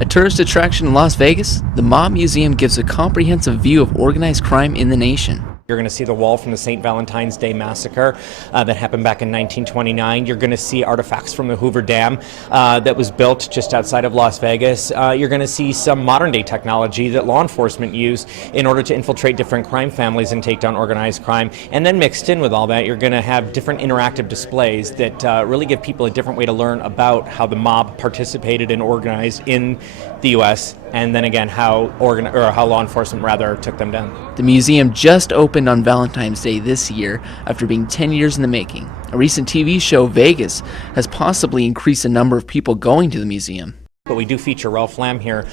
A tourist attraction in Las Vegas, the Mob Museum gives a comprehensive view of organized crime in the nation. You're going to see the wall from the St. Valentine's Day Massacre that happened back in 1929. You're going to see artifacts from the Hoover Dam that was built just outside of Las Vegas. You're going to see some modern day technology that law enforcement use in order to infiltrate different crime families and take down organized crime. And then mixed in with all that, you're going to have different interactive displays that really give people a different way to learn about how the mob participated and organized in the U.S. and then again how law enforcement took them down. The museum just opened on Valentine's Day this year after being 10 years in the making. A recent TV show, Vegas, has possibly increased the number of people going to the museum. But we do feature Ralph Lamb here,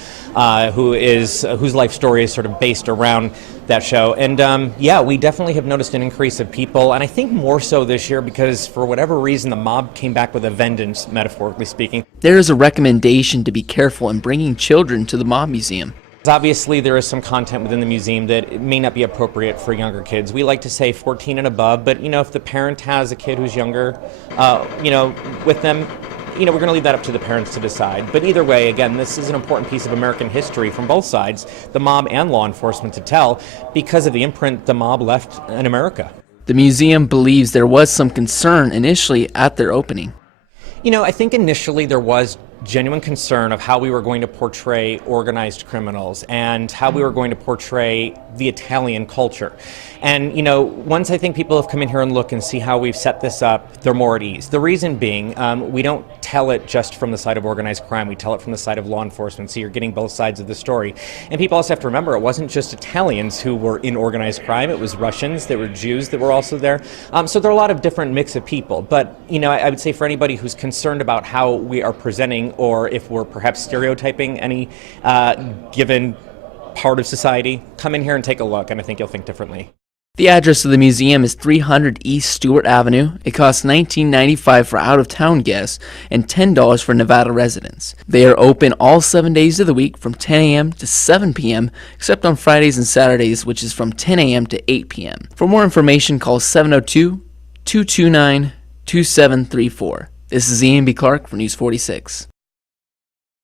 whose life story is sort of based around that show. And yeah, we definitely have noticed an increase of people, and I think more so this year because for whatever reason the mob came back with a vengeance, metaphorically speaking. There is a recommendation to be careful in bringing children to the Mob Museum. Obviously, there is some content within the museum that may not be appropriate for younger kids. We like to say 14 and above, but if the parent has a kid who's younger, with them, we're going to leave that up to the parents to decide. But either way, again, this is an important piece of American history from both sides, the mob and law enforcement, to tell because of the imprint the mob left in America. The museum believes there was some concern initially at their opening. I think initially there was genuine concern of how we were going to portray organized criminals and how we were going to portray the Italian culture. And, once I think people have come in here and look and see how we've set this up, they're more at ease. The reason being, we don't tell it just from the side of organized crime, we tell it from the side of law enforcement, so you're getting both sides of the story. And people also have to remember, it wasn't just Italians who were in organized crime, it was Russians, there were Jews that were also there. So there are a lot of different mix of people. But, I would say for anybody who's concerned about how we are presenting or if we're perhaps stereotyping any given part of society, come in here and take a look, and I think you'll think differently. The address of the museum is 300 East Stewart Avenue. It costs $19.95 for out-of-town guests and $10 for Nevada residents. They are open all 7 days of the week from 10 a.m. to 7 p.m., except on Fridays and Saturdays, which is from 10 a.m. to 8 p.m. For more information, call 702-229-2734. This is Ian B. Clark for News 46.